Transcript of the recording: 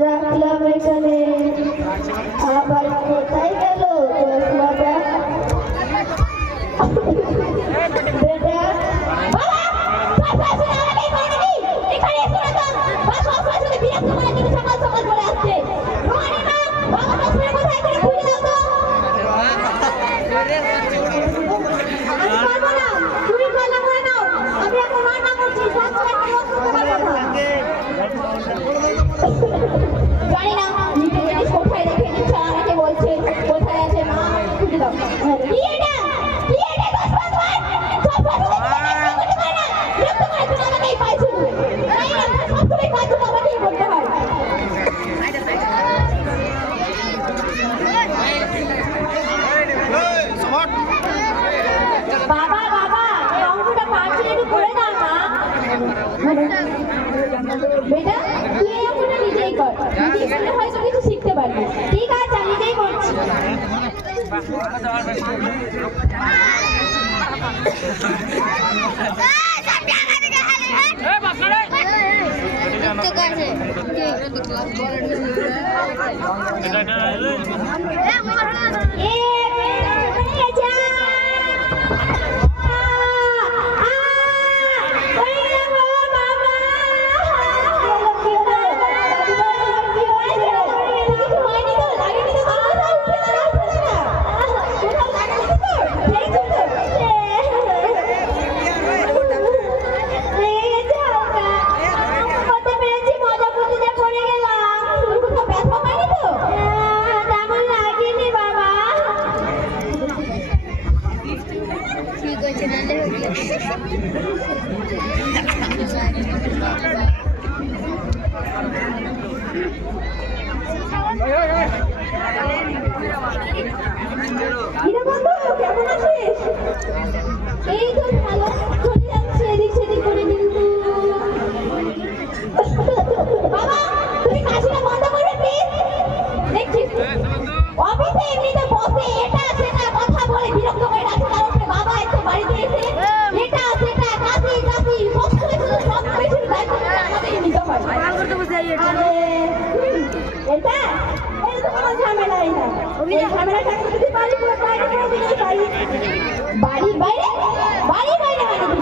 রাখলাম এখানে, আবার কোথায় গেল চশমাটা? বেটা জানি না নিজে জিনিস কোথায় রেখে দিচ্ছে, আমাকে বলছে কোথায় আছে মা খুঁজে দাও। বাবা বাবা এই অঙ্কটা পারছি একটু করে দাও মা। বেটা তুই এই অঙ্কটা নিজেই কর, নিজে হয়তো কিছু শিখতে পারবি। ঠিক আছে আমি নিজেই করছি। কেমন আছিস? এই তো ভালো চলে যাচ্ছে, এদিক সেদিক করে। কিন্তু বাবা তুমি কাশিটা বন্ধ করবে প্লিজ। দেখছিস অফিসে এমনিতে বসে এটা সেটা কথা বলে বিরক্ত করে রাখছে, তারপরে বাবা একটু বাড়িতে এসে এটা সেটা কাশি কাশি সব করে শুধু সব বেশির দায়িত্ব আমাদের নিতে হয়। এটা এটা কোনো ঝামেলাই না। এই ঝামেলাটা যদি বাড়ি বাইরে বাড়ির বাইরে বাড়ির বাইরে মানে